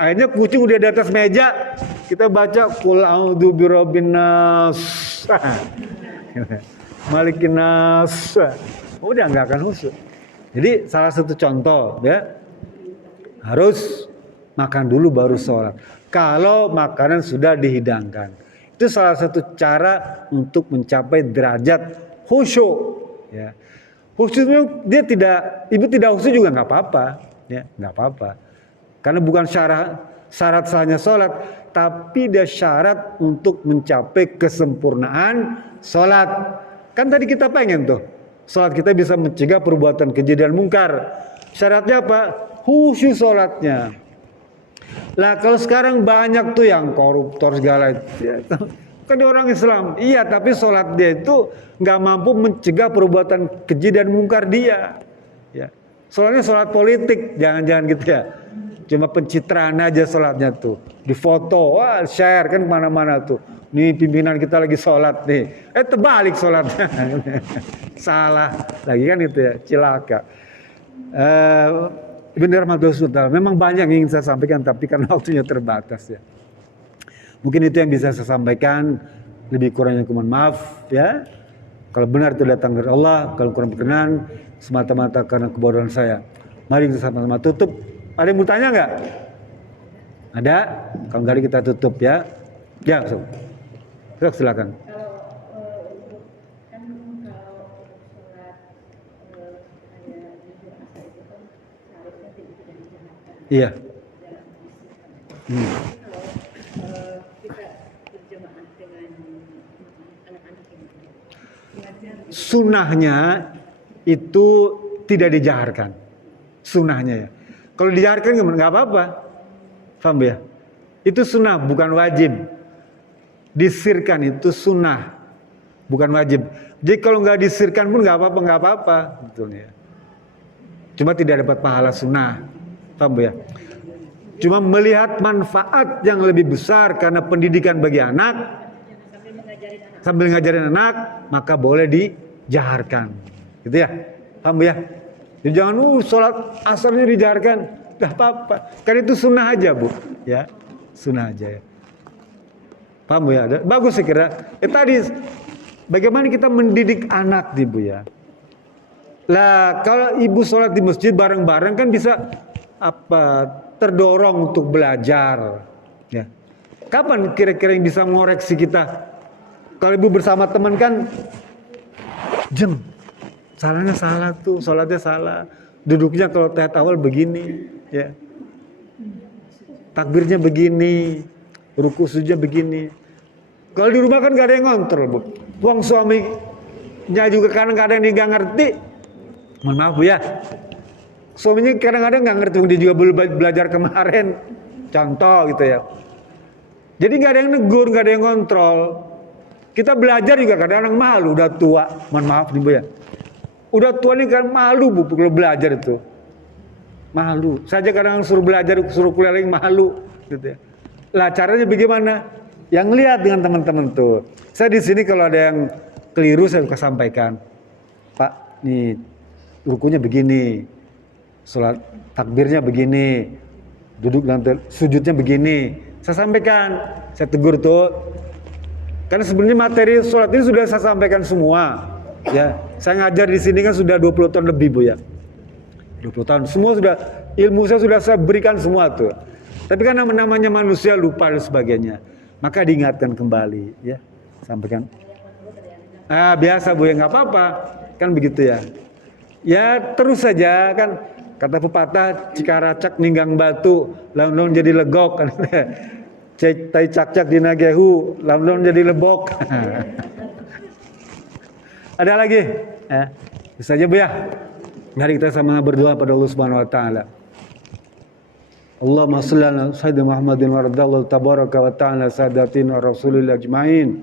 Akhirnya kucing udah di atas meja, kita baca Qul a'udzu birabbin nas, Malikin nas. Udah nggak akan khusyuk. Jadi salah satu contoh ya, harus makan dulu baru sholat. Kalau makanan sudah dihidangkan, itu salah satu cara untuk mencapai derajat khusyuk. Ya, khusyuknya dia ibu tidak khusyuk juga nggak apa-apa, ya nggak apa-apa. Karena bukan syarat sahnya sholat, tapi dia syarat untuk mencapai kesempurnaan sholat. Kan tadi kita pengen tuh, sholat kita bisa mencegah perbuatan keji dan mungkar. Syaratnya apa? Khusyuk sholatnya. Lah kalau sekarang banyak tuh yang koruptor segala itu, kan dia orang Islam. Iya, tapi sholat dia itu nggak mampu mencegah perbuatan keji dan mungkar dia. Ya, sholatnya sholat politik, jangan-jangan gitu ya. Cuma pencitraan aja sholatnya tuh, difoto, wah share kan kemana-mana tuh. Nih pimpinan kita lagi sholat nih, terbalik sholatnya. Salah lagi kan itu ya, cilaka. Benar Rahmatullah, memang banyak yang ingin saya sampaikan, tapi karena waktunya terbatas ya. Mungkin itu yang bisa saya sampaikan, lebih kurangnya mohon maaf ya. Kalau benar itu datang dari Allah, kalau kurang berkenan semata-mata karena kebodohan saya. Mari kita sama-sama tutup. Ada yang mau tanya nggak? Ada? Kalau nggak ada kita tutup ya. Ya, so. Silakan. Kalau untuk kan kalau sholat kayak jujur asar itu kan seharusnya tidak dijalankan. Iya. Kalau kita berjamaah dengan anak-anak ini, Sunnahnya itu tidak dijaharkan. Sunnahnya ya. Kalau dijaharkan nggak apa-apa. Paham ya? Itu sunnah, bukan wajib. Disirkan itu sunnah, bukan wajib. Jadi kalau nggak disirkan pun nggak apa-apa, betulnya. Cuma tidak dapat pahala sunnah, paham ya? Cuma melihat manfaat yang lebih besar karena pendidikan bagi anak, sambil ngajarin anak, maka boleh dijaharkan, gitu ya, paham ya? Jadi jangan sholat asarnya dijaharkan, nggak apa-apa. Kan itu sunnah aja, Bu, ya, sunnah aja ya. Paham ya? Bagus sih kira. Tadi bagaimana kita mendidik anak, Ibu ya. Lah kalau ibu sholat di masjid bareng-bareng kan bisa terdorong untuk belajar. Ya. Kapan kira-kira yang bisa mengoreksi kita? Kalau ibu bersama teman kan, salahnya salah tuh, sholatnya salah. Duduknya kalau tahiyat awal begini, ya. Takbirnya begini, ruku sujudnya begini. Kalau di rumah kan gak ada yang ngontrol, Bu. Wong suaminya juga kadang-kadang dia gak ngerti. Mohon maaf, Bu, ya. Suaminya kadang-kadang gak ngerti, dia juga belum belajar kemarin. Contoh gitu ya. Jadi gak ada yang negur, gak ada yang ngontrol. Kita belajar juga kadang-kadang malu, udah tua. Mohon maaf nih, Bu, ya. Udah tua nih kan malu, Bu, kalau belajar itu. Malu. Saja kadang suruh belajar, suruh kuliah lagi malu gitu ya. Lah caranya bagaimana? Yang lihat dengan teman-teman tuh. Saya di sini kalau ada yang keliru saya suka sampaikan. Pak, nih rukunya begini. Salat takbirnya begini. Duduk dan sujudnya begini. Saya sampaikan, saya tegur tuh. Karena sebenarnya materi sholat ini sudah saya sampaikan semua. Ya, saya ngajar di sini kan sudah 20 tahun lebih, Bu, ya. 20 tahun. Semua sudah, ilmu saya sudah saya berikan semua tuh. Tapi kan namanya manusia lupa dan sebagainya. Maka diingatkan kembali, ya. Sampaikan. Biasa, Bu, ya, nggak apa-apa. Kan begitu ya. Ya terus saja kan, kata pepatah, cikaracak ninggang batu, laun-laun jadi legok. Tai cak-cak dinagehu, laun-laun jadi lebok. Ada lagi? Ya. Bisa aja, Bu, ya. Mari kita sama berdoa pada Allah Subhanahu wa taala. Allahumma shalli ala sayyidina Muhammadin wa radallahu tabaraka wa ta'ala sadatina rasulillah ajmain.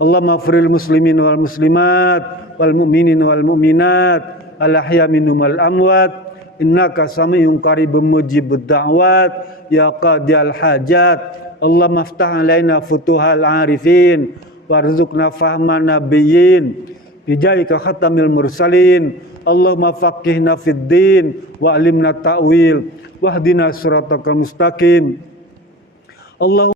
Allahumma firil muslimin wal muslimat wal mu'minin wal mu'minat al ahya minhum wal amwat innaka sami'un qaribun mujibud da'wat ya qadiyal hajat. Allahumma aftah alaina futuhal arifin warzuqna fahman nabiyyin bijaika khatamil mursalin. Allahumma faqihna fid din wa alimna ta'wil wahdina siratal mustaqim. Allahumma